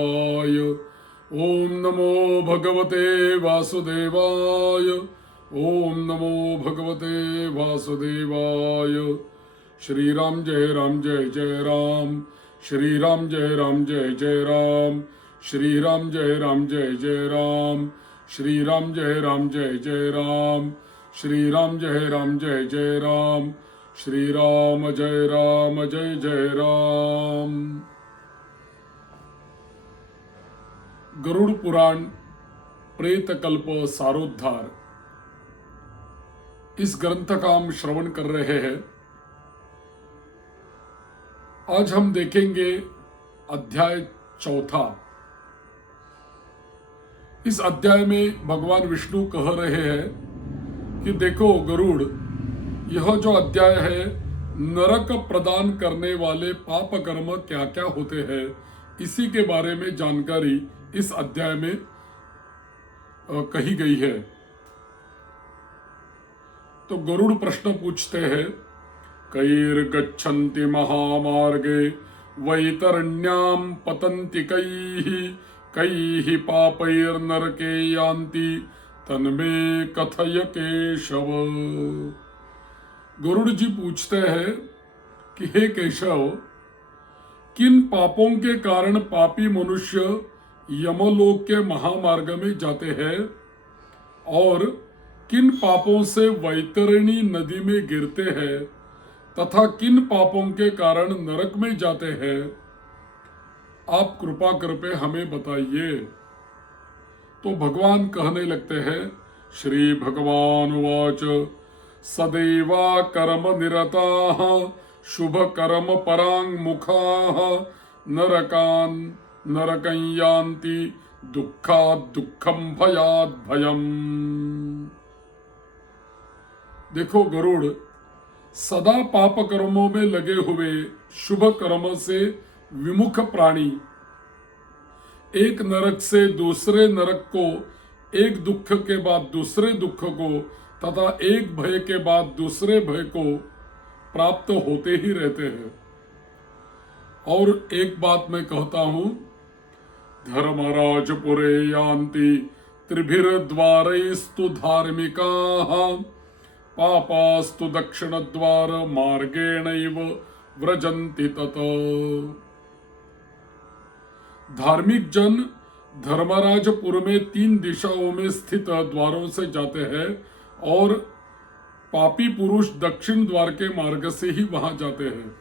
ओम नमो भगवते वासुदेवाय। ओम नमो भगवते वासुदेवाय। श्री राम जय जय राम। श्री राम जय जय राम। श्री राम जय जय राम। श्री राम जय जय राम। श्री राम जय जय राम। श्री राम जय जय राम। गरुड़ पुराण प्रेत कल्प सारोद्धार, इस ग्रंथ का हम श्रवण कर रहे हैं। आज हम देखेंगे अध्याय 4। इस अध्याय में भगवान विष्णु कह रहे हैं कि देखो गरुड़, यह जो अध्याय है नरक प्रदान करने वाले पाप कर्म क्या क्या होते हैं, इसी के बारे में जानकारी इस अध्याय में कही गई है। तो गरुड़ प्रश्न पूछते हैं, कैर्गच्छन्ति महामार्गे वैतरण्याम पतन्ति कैः पापैर्नरके यान्ति तन्मे कथय केशव। गरुड़ जी पूछते हैं कि हे केशव, किन पापों के कारण पापी मनुष्य यमलोक के महामार्ग में जाते हैं और किन पापों से वैतरणी नदी में गिरते हैं तथा किन पापों के कारण नरक में जाते हैं, आप कृपा करके हमें बताइए। तो भगवान कहने लगते हैं, श्री भगवान उवाच, सदैवा कर्म निरताः शुभ कर्म पराङ्मुखाः नरकं यान्ति दुःखात् दुःखं भयात् भयम्। देखो गरुड़, सदा पाप कर्मों में लगे हुए शुभ कर्म से विमुख प्राणी एक नरक से दूसरे नरक को, एक दुख के बाद दूसरे दुख को तथा एक भय के बाद दूसरे भय को प्राप्त होते ही रहते हैं। और एक बात मैं कहता हूं, धर्मराज पुरे यान्ति त्रिभिर्द्वारैस्तु धार्मिकाः पापास्तु दक्षिण द्वार मार्गेणैव व्रजन्ति तत। धार्मिक जन धर्मराजपुर में 3 दिशाओं में स्थित द्वारों से जाते हैं और पापी पुरुष दक्षिण द्वार के मार्ग से ही वहां जाते हैं।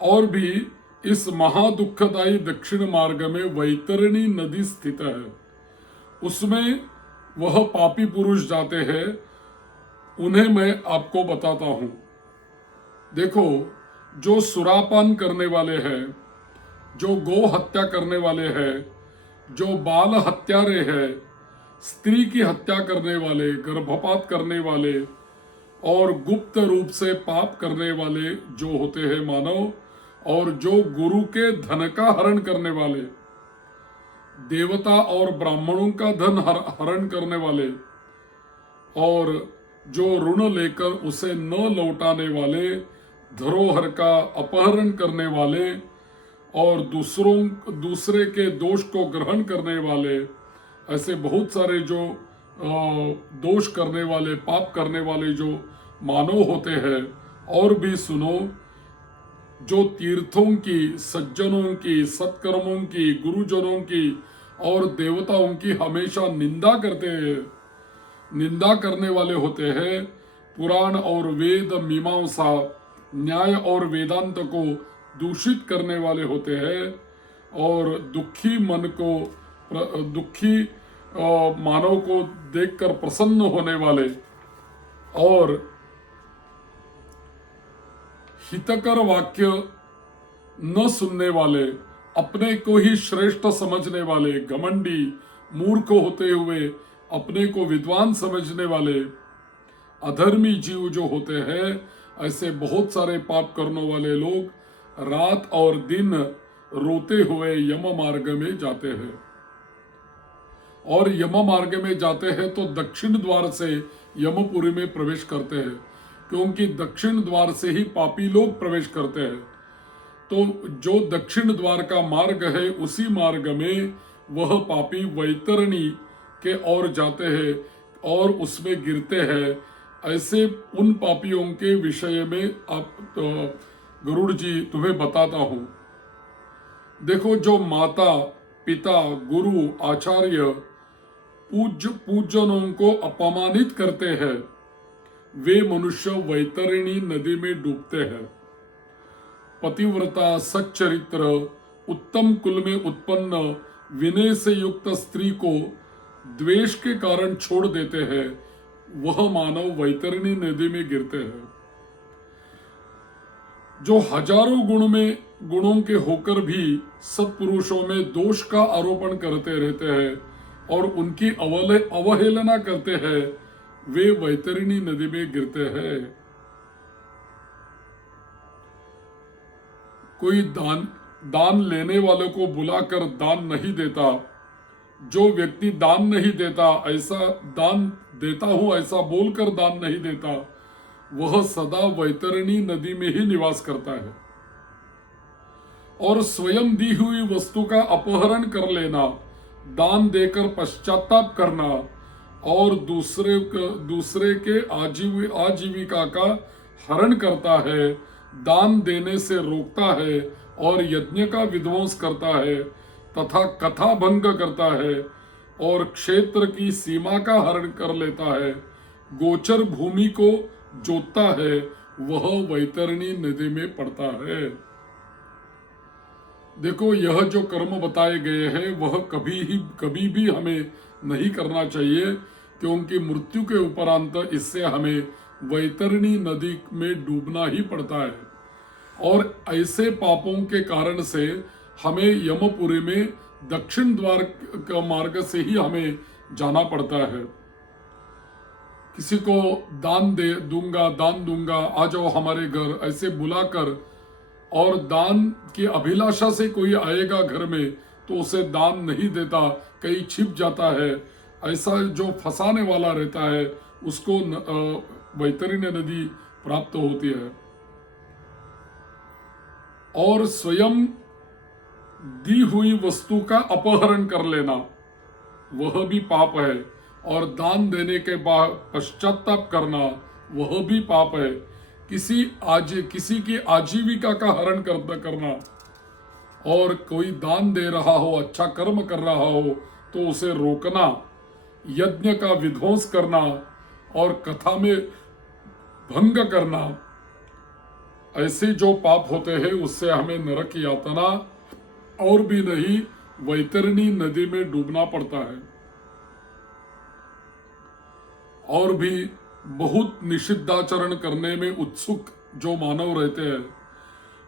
और भी इस महादुखदायी दक्षिण मार्ग में वैतरणी नदी स्थित है, उसमें वह पापी पुरुष जाते हैं। उन्हें मैं आपको बताता हूं। देखो, जो सुरापान करने वाले हैं, जो गौ हत्या करने वाले हैं, जो बाल हत्यारे हैं, स्त्री की हत्या करने वाले, गर्भपात करने वाले और गुप्त रूप से पाप करने वाले जो होते हैं मानव, और जो गुरु के धन का हरण करने वाले, देवता और ब्राह्मणों का धन हरण करने वाले, और जो ऋण लेकर उसे न लौटाने वाले, धरोहर का अपहरण करने वाले और दूसरे के दोष को ग्रहण करने वाले, ऐसे बहुत सारे जो दोष करने वाले, पाप करने वाले जो मानव होते हैं। और भी सुनो, जो तीर्थों की, सज्जनों की, सत्कर्मों की, गुरुजनों की और देवताओं की हमेशा निंदा करते हैं, निंदा करने वाले होते हैं, पुराण और वेद मीमांसा, न्याय और वेदांत को दूषित करने वाले होते हैं, और दुखी मानव को देखकर प्रसन्न होने वाले और हितकर वाक्य न सुनने वाले, अपने को ही श्रेष्ठ समझने वाले, घमंडी, मूर्ख होते हुए अपने को विद्वान समझने वाले अधर्मी जीव जो होते हैं, ऐसे बहुत सारे पाप करने वाले लोग रात और दिन रोते हुए यम मार्ग में जाते हैं। और यम मार्ग में जाते हैं तो दक्षिण द्वार से यमपुरी में प्रवेश करते हैं, क्योंकि दक्षिण द्वार से ही पापी लोग प्रवेश करते हैं। तो जो दक्षिण द्वार का मार्ग है उसी मार्ग में वह पापी वैतरणी के ओर जाते हैं और उसमें गिरते हैं। ऐसे उन पापियों के विषय में आप गरुड़ जी तुम्हें बताता हूं। देखो, जो माता पिता गुरु आचार्य पूज्यनों को अपमानित करते हैं वे मनुष्य वैतरणी नदी में डूबते हैं। पतिव्रता सच्चरित्र उत्तम कुल में उत्पन्न विनय से युक्त स्त्री को द्वेष के कारण छोड़ देते हैं, वह मानव वैतरणी नदी में गिरते हैं। जो हजारों गुणों के होकर भी सत्पुरुषों में दोष का आरोपण करते रहते हैं और उनकी अवहेलना करते हैं, वे वैतरणी नदी में गिरते हैं। कोई दान लेने वाले को बुलाकर दान नहीं देता। जो व्यक्ति दान नहीं देता, ऐसा दान देता हूं ऐसा बोलकर दान नहीं देता, वह सदा वैतरणी नदी में ही निवास करता है। और स्वयं दी हुई वस्तु का अपहरण कर लेना, दान देकर पश्चाताप करना और दूसरे के आजीविका का हरण करता है, दान देने से रोकता है और यज्ञ का विध्वंस करता है तथा कथा भंग करता है और क्षेत्र की सीमा का हरण कर लेता है, गोचर भूमि को जोतता है, वह वैतरणी नदी में पड़ता है। देखो, यह जो कर्म बताए गए हैं वह कभी भी हमें नहीं करना चाहिए, क्योंकि मृत्यु के उपरांत इससे हमें वैतरणी नदी में डूबना ही पड़ता है। और ऐसे पापों के कारण से हमें यमपुरी में दक्षिण द्वार का मार्ग से ही हमें जाना पड़ता है। किसी को दान दूंगा, आ जाओ हमारे घर, ऐसे बुलाकर, और दान की अभिलाषा से कोई आएगा घर में तो उसे दान नहीं देता, कहीं छिप जाता है, ऐसा जो फंसाने वाला रहता है उसको वैतरणी नदी प्राप्त होती है। और स्वयं दी हुई वस्तु का अपहरण कर लेना वह भी पाप है, और दान देने के बाद पश्चाताप करना वह भी पाप है। किसी की आजीविका का हरण करना, और कोई दान दे रहा हो, अच्छा कर्म कर रहा हो तो उसे रोकना, यज्ञ का विध्वंस करना और कथा में भंग करना, ऐसे जो पाप होते हैं उससे हमें नरक यातना और भी नहीं, वैतरणी नदी में डूबना पड़ता है। और भी बहुत निषिद्धाचरण करने में उत्सुक जो मानव रहते हैं,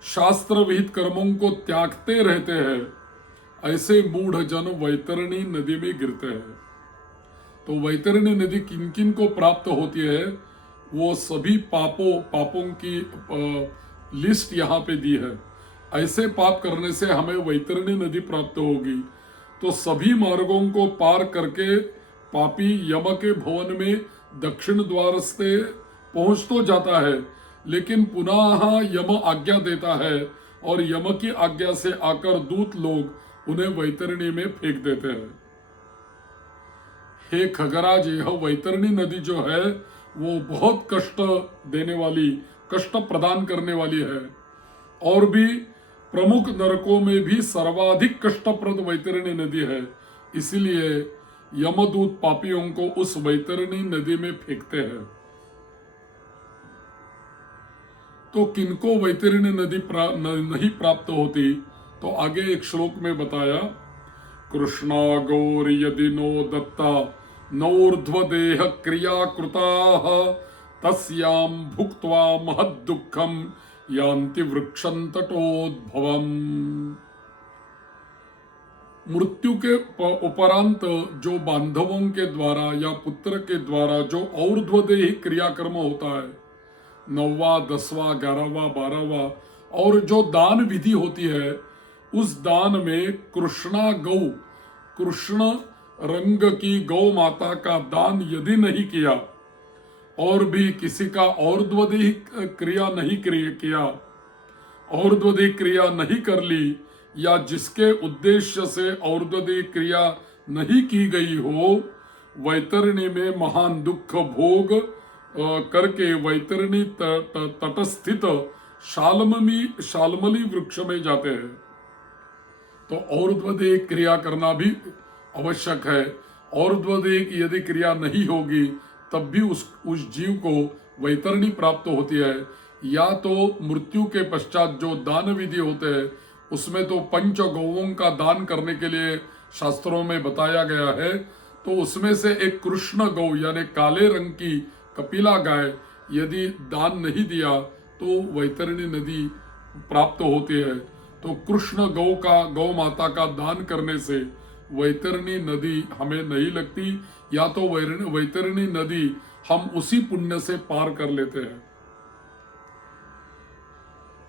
शास्त्र विहित कर्मों को त्यागते रहते हैं, ऐसे मूढ़ जन वैतरणी नदी में गिरते हैं। तो वैतरणी नदी किन किन को प्राप्त होती है, वो सभी पापों की लिस्ट यहाँ पे दी है। ऐसे पाप करने से हमें वैतरणी नदी प्राप्त होगी। तो सभी मार्गों को पार करके पापी यम के भवन में दक्षिण द्वार से पहुंच तो जाता है, लेकिन पुनः यम आज्ञा देता है और यम की आज्ञा से आकर दूत लोग उन्हें वैतरणी में फेंक देते हैं। हे खगराज, यह वैतरणी नदी जो है वो बहुत कष्ट देने वाली, कष्ट प्रदान करने वाली है, और भी प्रमुख नरकों में भी सर्वाधिक कष्टप्रद वैतरणी नदी है। इसलिए यमदूत पापियों को उस वैतरणी नदी में फेंकते हैं। तो किनको वैतरणी नदी नहीं प्राप्त होती, तो आगे एक श्लोक में बताया, कृष्णा गौर यदि नो दत्ता नौर्ध्वदेह क्रिया कृताः तस्यां भुक्त्वा महद दुःखम यान्ति वृक्षं तटोद्भवम्। मृत्यु के उपरांत जो बांधवों के द्वारा या पुत्र के द्वारा जो और्ध्वदेही क्रियाकर्म होता है, 9वां 10वां 11वां 12वां, और जो दान विधि होती है, उस दान में कृष्ण रंग की गौ माता का दान यदि नहीं किया और भी किसी का और्ध्वदेही क्रिया नहीं किया और्ध्वदी क्रिया नहीं कर ली या जिसके उद्देश्य से और्ध्वदी क्रिया नहीं की गई हो, वैतरणी में महान दुख भोग करके वैतरणी तटस्थित शाल्मली वृक्ष में जाते हैं। तो और्ध्वदेह क्रिया करना भी आवश्यक है। और्ध्वदेह की यदि क्रिया नहीं होगी तब भी उस जीव को वैतरणी प्राप्त होती है। या तो मृत्यु के पश्चात जो दान विधि होते हैं उसमें तो पंच गौओं का दान करने के लिए शास्त्रों में बताया गया है, तो उसमें से एक कृष्ण गौ यानी काले रंग की कपिला गाय यदि दान नहीं दिया तो वैतरणी नदी प्राप्त होती है। तो कृष्ण गौ माता का दान करने से वैतरणी नदी हमें नहीं लगती, या तो वैतरणी नदी हम उसी पुण्य से पार कर लेते हैं।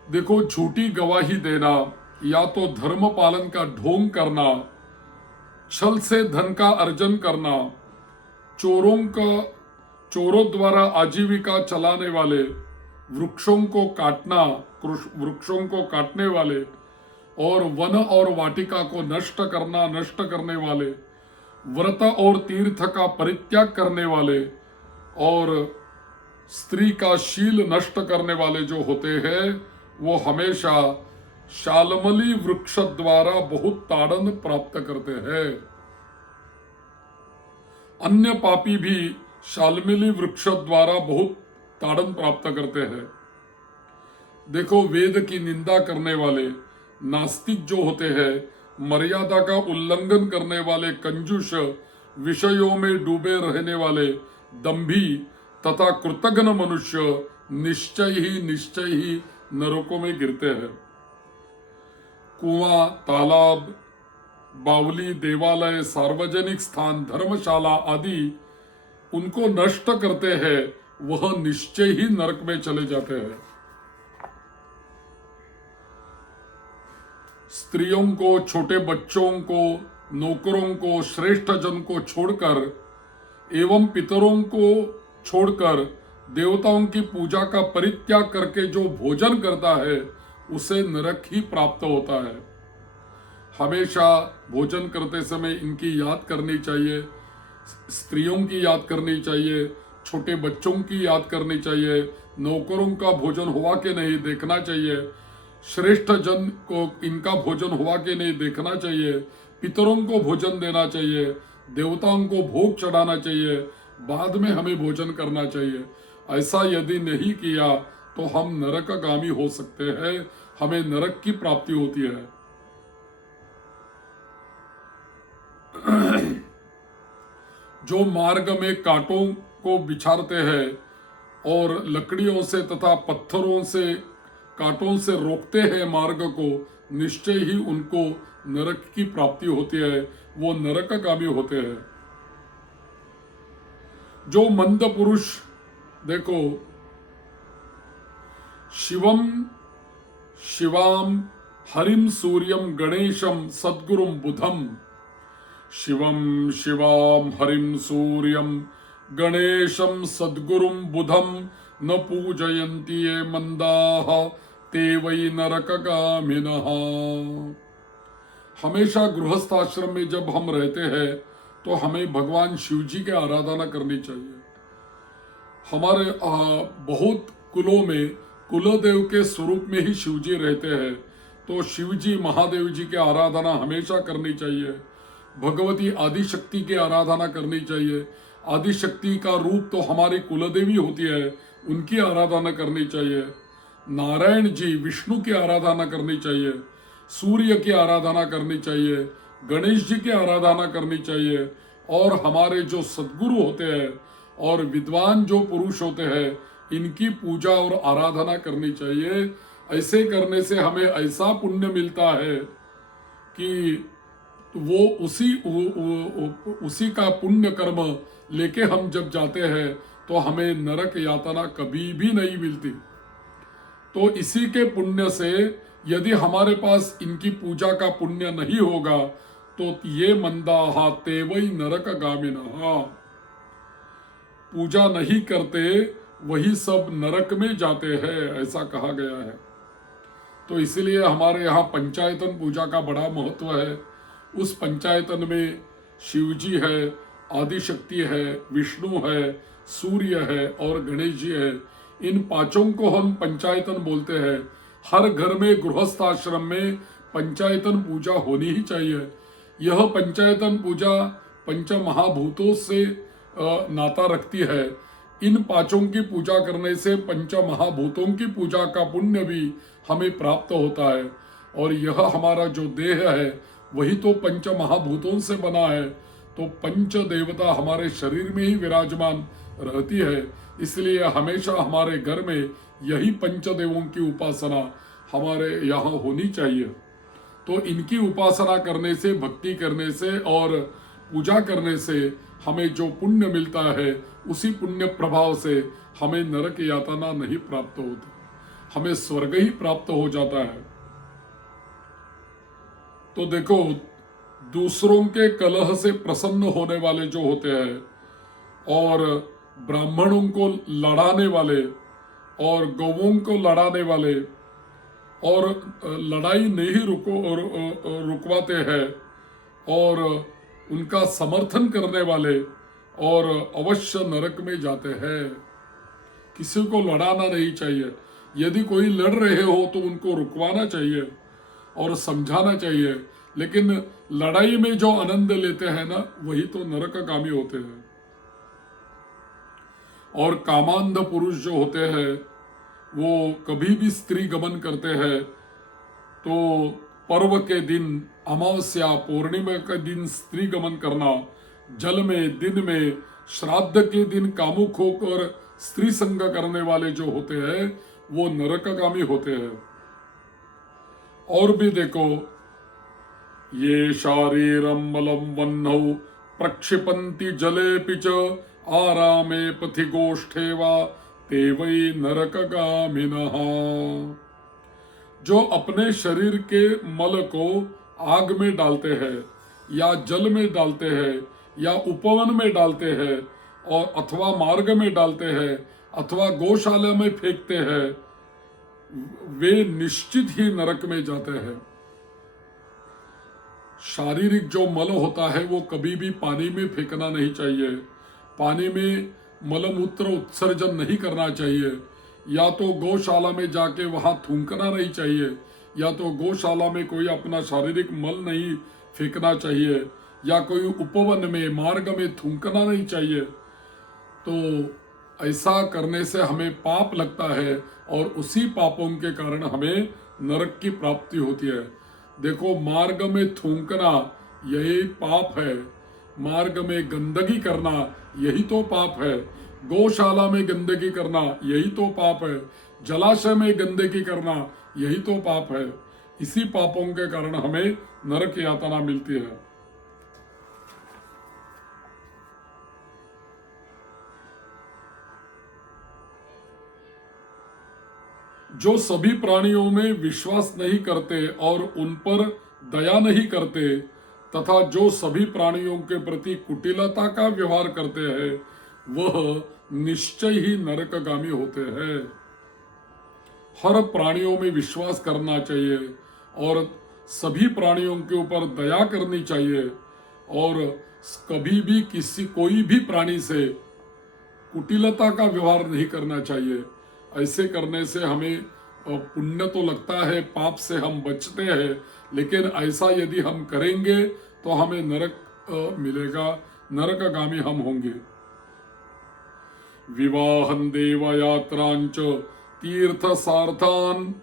देखो, झूठी गवाही देना या तो धर्म पालन का ढोंग करना, छल से धन का अर्जन करना, चोरों द्वारा आजीविका चलाने वाले, वृक्षों को काटने वाले और वन और वाटिका को नष्ट करने वाले, व्रत और तीर्थ का परित्याग करने वाले और स्त्री का शील नष्ट करने वाले जो होते हैं वो हमेशा शाल्मली वृक्ष द्वारा बहुत ताड़न प्राप्त करते हैं। अन्य पापी भी शाल्मली वृक्ष द्वारा बहुत ताड़न प्राप्त करते हैं। देखो, वेद की निंदा करने वाले नास्तिक जो होते हैं, मर्यादा का उल्लंघन करने वाले कंजूस, विषयों में डूबे रहने वाले दंभी तथा कृतघ्न मनुष्य निश्चय ही नरकों में गिरते हैं। कुआं, तालाब, बावली, देवालय, सार्वजनिक स्थान, धर्मशाला आदि उनको नष्ट करते हैं, वह निश्चय ही नरक में चले जाते हैं। स्त्रियों को, छोटे बच्चों को, नौकरों को, श्रेष्ठ जन को छोड़कर एवं पितरों को छोड़कर देवताओं की पूजा का परित्याग करके जो भोजन करता है उसे नरक ही प्राप्त होता है। हमेशा भोजन करते समय इनकी याद करनी चाहिए, स्त्रियों की याद करनी चाहिए, छोटे बच्चों की याद करनी चाहिए, नौकरों का भोजन हुआ कि नहीं देखना चाहिए, श्रेष्ठ जन को इनका भोजन हुआ कि नहीं देखना चाहिए, पितरों को भोजन देना चाहिए, देवताओं को भोग चढ़ाना चाहिए, बाद में हमें भोजन करना चाहिए। ऐसा यदि नहीं किया तो हम नरकगामी हो सकते हैं, हमें नरक की प्राप्ति होती है। जो मार्ग में कांटों को बिछाते हैं और लकड़ियों से तथा पत्थरों से, कांटों से रोकते हैं मार्ग को, निश्चय ही उनको नरक की प्राप्ति होती है, वो नरकगामी होते हैं। जो मंद पुरुष, देखो, शिवाम हरिम सूर्यम गणेशम सद्गुरुम बुधम, शिवाम हरिम सूर्यम गणेशम सद्गुरुम बुधम न पूजयन्ति ये मंदाः ते वै नरकगामिनः। हमेशा गृहस्थ आश्रम में जब हम रहते हैं तो हमें भगवान शिव जी की आराधना करनी चाहिए। हमारे बहुत कुलों में कुलदेव के स्वरूप में ही शिव जी रहते हैं, तो शिव जी, महादेव जी की आराधना हमेशा करनी चाहिए। भगवती आदिशक्ति की आराधना करनी चाहिए। आदिशक्ति का रूप तो हमारी कुलदेवी होती है, उनकी आराधना करनी चाहिए। नारायण जी, विष्णु की आराधना करनी चाहिए, सूर्य की आराधना करनी चाहिए, गणेश जी की आराधना करनी चाहिए। और हमारे जो सद्गुरु होते हैं और विद्वान जो पुरुष होते हैं, इनकी पूजा और आराधना करनी चाहिए। ऐसे करने से हमें ऐसा पुण्य मिलता है कि वो उसी का पुण्य कर्म लेके हम जब जाते हैं तो हमें नरक यातना कभी भी नहीं मिलती। तो इसी के पुण्य से यदि हमारे पास इनकी पूजा का पुण्य नहीं होगा तो ये मंदाः ते वै नरकगामिनः, पूजा नहीं करते वही सब नरक में जाते हैं, ऐसा कहा गया है। तो इसलिए हमारे यहाँ पंचायतन पूजा का बड़ा महत्व है। उस पंचायतन में शिव जी है, आदिशक्ति है, विष्णु है, सूर्य है और गणेश जी है। इन पांचों को हम पंचायतन बोलते हैं। हर घर में गृहस्थ आश्रम में पंचायतन पूजा होनी ही चाहिए। यह पंचायतन पूजा पंच महाभूतों से नाता रखती है। इन पांचों की पूजा करने से पंच महाभूतों की पूजा का पुण्य भी हमें प्राप्त होता है। और यह हमारा जो देह है वही तो पंच महाभूतों से बना है। तो पंच देवता हमारे शरीर में ही विराजमान रहती है। इसलिए हमेशा हमारे घर में यही पंचदेवों की उपासना हमारे यहाँ होनी चाहिए। तो इनकी उपासना करने से, भक्ति करने से और पूजा करने से हमें जो पुण्य मिलता है, उसी पुण्य प्रभाव से हमें नरक यातना नहीं प्राप्त होती, हमें स्वर्ग ही प्राप्त हो जाता है। तो देखो, दूसरों के कलह से प्रसन्न होने वाले जो होते हैं और ब्राह्मणों को लड़ाने वाले और गौओं को लड़ाने वाले और लड़ाई नहीं रुकवाते हैं और उनका समर्थन करने वाले और अवश्य नरक में जाते हैं। किसी को लड़ाना नहीं चाहिए। यदि कोई लड़ रहे हो तो उनको रुकवाना चाहिए और समझाना चाहिए। लेकिन लड़ाई में जो आनंद लेते हैं ना, वही तो नरकगामी होते हैं। और कामांध पुरुष जो होते हैं वो कभी भी स्त्री गमन करते हैं तो पर्व के दिन, अमावस्या, पूर्णिमा के दिन स्त्री गमन करना, जल में, दिन में, श्राद्ध के दिन कामुक होकर स्त्री संग करने वाले जो होते हैं वो नरकगामी होते हैं। और भी देखो, ये शारीरम मलम वह्नौ प्रक्षिपन्ति जले पिच आरामे पथि गोष्ठे वा ते वै नरकगामिनः। जो अपने शरीर के मल को आग में डालते हैं या जल में डालते हैं या उपवन में डालते हैं और अथवा मार्ग में डालते हैं अथवा गौशाला में फेंकते हैं, वे निश्चित ही नरक में जाते हैं। शारीरिक जो मल होता है वो कभी भी पानी में फेंकना नहीं चाहिए। पानी में मलमूत्र उत्सर्जन नहीं करना चाहिए। या तो गौशाला में जाके वहां थूकना नहीं चाहिए, या तो गौशाला में कोई अपना शारीरिक मल नहीं फेंकना चाहिए, या कोई उपवन में, मार्ग में थूकना नहीं चाहिए। तो ऐसा करने से हमें पाप लगता है और उसी पापों के कारण हमें नरक की प्राप्ति होती है। देखो, मार्ग में थूकना यही पाप है, मार्ग में गंदगी करना यही तो पाप है, गौशाला में गंदगी करना यही तो पाप है, जलाशय में गंदगी करना यही तो पाप है। इसी पापों के कारण हमें नरक यातना मिलती है। जो सभी प्राणियों में विश्वास नहीं करते और उन पर दया नहीं करते तथा जो सभी प्राणियों के प्रति कुटिलता का व्यवहार करते हैं, वह निश्चय ही नरकगामी होते हैं। हर प्राणियों में विश्वास करना चाहिए और सभी प्राणियों के ऊपर दया करनी चाहिए और कभी भी कोई भी प्राणी से कुटिलता का व्यवहार नहीं करना चाहिए। ऐसे करने से हमें पुण्य तो लगता है, पाप से हम बचते हैं, लेकिन ऐसा यदि हम करेंगे तो हमें नरक मिलेगा, नरकगामी हम होंगे। विवाहं देवयात्रांच तीर्थ सार्थान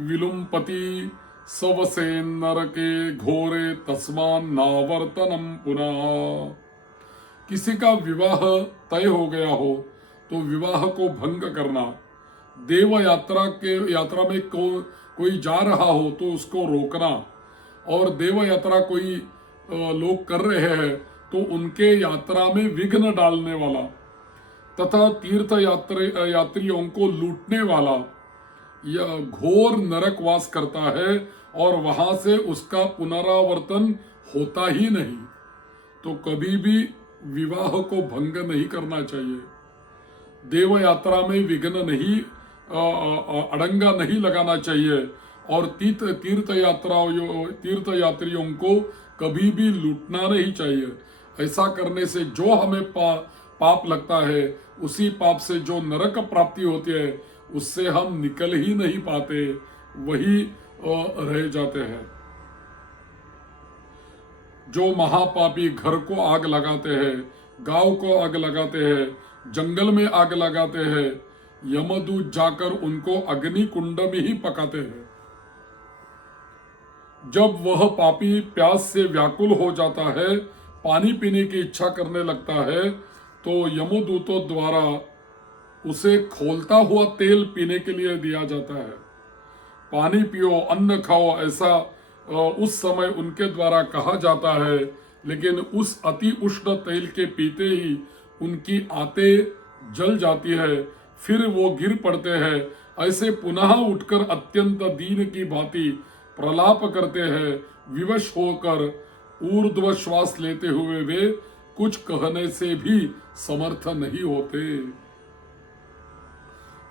विलुम्पति सवसेन नरके घोरे तस्मान नावर्तनम पुनः। किसी का विवाह तय हो गया हो तो विवाह को भंग करना, देव यात्रा में कोई जा रहा हो तो उसको रोकना, और देव यात्रा कोई लोग कर रहे हैं तो उनके यात्रा में विघ्न डालने वाला तथा तीर्थ यात्रियों को लूटने वाला यह घोर नरकवास करता है और वहां से उसका पुनरावर्तन होता ही नहीं। तो कभी भी विवाह को भंग नहीं करना चाहिए, देव यात्रा में विघ्न नहीं, अड़ंगा नहीं लगाना चाहिए और तीर्थ यात्रियों को कभी भी लूटना नहीं चाहिए। ऐसा करने से जो हमें पाप लगता है, उसी पाप से जो नरक प्राप्ति होती है, उससे हम निकल ही नहीं पाते, वही रह जाते हैं। जो महापापी घर को आग लगाते हैं, गांव को आग लगाते हैं, जंगल में आग लगाते हैं, यमदूत जाकर उनको अग्नि कुंड में ही पकाते हैं। जब वह पापी प्यास से व्याकुल हो जाता है, पानी पीने की इच्छा करने लगता है, तो यमदूतों द्वारा उसे खौलता हुआ तेल पीने के लिए दिया जाता है। पानी पियो, अन्न खाओ, ऐसा उस समय उनके द्वारा कहा जाता है, लेकिन उस अति उष्ण तेल के पीते ही उनकी आंतें जल जाती है, फिर वो गिर पड़ते हैं। ऐसे पुनः उठकर अत्यंत दीन की भांति प्रलाप करते हैं। विवश होकर ऊर्ध्व श्वास लेते हुए वे कुछ कहने से भी समर्थ नहीं होते।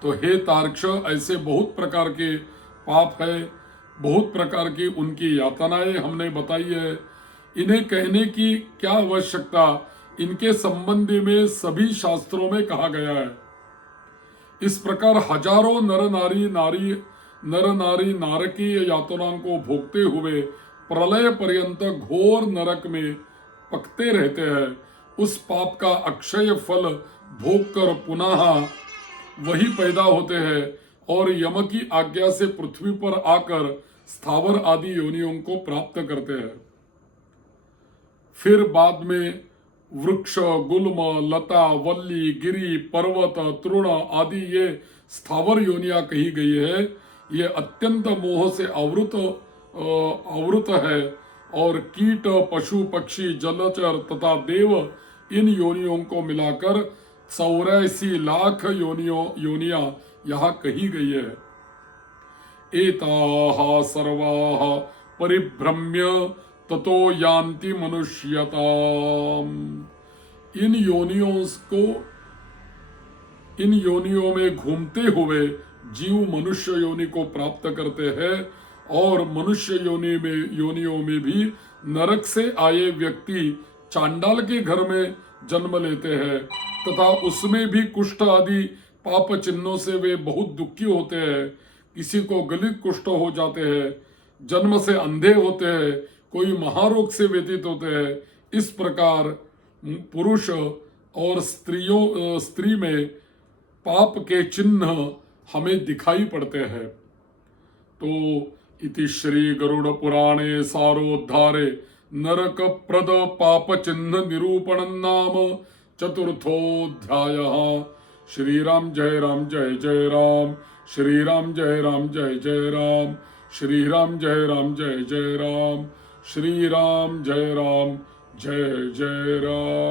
तो हे तार्क्ष, ऐसे बहुत प्रकार के पाप है, बहुत प्रकार की उनकी यातनाएं हमने बताई है। इन्हें कहने की क्या आवश्यकता, इनके संबंध में सभी शास्त्रों में कहा गया है। इस प्रकार हजारों नर नारी नारकीय यातनाओं को भोगते हुए प्रलय पर्यंत घोर नरक में पकते रहते हैं। उस पाप का अक्षय फल भोग कर पुनः वही पैदा होते हैं और यम की आज्ञा से पृथ्वी पर आकर स्थावर आदि योनियों को प्राप्त करते हैं। फिर बाद में वृक्ष, गुल्म, लता, वल्ली, गिरी, पर्वत, तृण आदि ये स्थावर योनियां कही गई है। ये अत्यंत मोह से आवृत है और कीट, पशु, पक्षी, जलचर तथा देव इन योनियों को मिलाकर 84 लाख योनियां यहाँ कही गई है। एताः सर्वाः परिभ्रम्य ततो यान्ति मनुष्यताम्। इन योनियों में घूमते हुए जीव मनुष्य योनि को प्राप्त करते हैं और मनुष्य योनियों में भी नरक से आए व्यक्ति चांडाल के घर में जन्म लेते हैं तथा उसमें भी कुष्ठ आदि पाप चिन्हों से वे बहुत दुखी होते हैं। किसी को गलित कुष्ठ हो जाते हैं, जन्म से अंधे होते हैं, कोई महारोग से व्यतीत होते हैं। इस प्रकार पुरुष और स्त्री में पाप के चिन्ह हमें दिखाई पड़ते हैं। तो इति श्री गरुड़ पुराणे सारोद्धारे नरक प्रद पाप चिन्ह निरूपण नाम चतुर्थोऽध्यायः। श्री राम जय राम जय जय राम, श्री राम जय राम जय जय राम, श्री राम जय राम जय जय राम, श्री राम जय जय राम।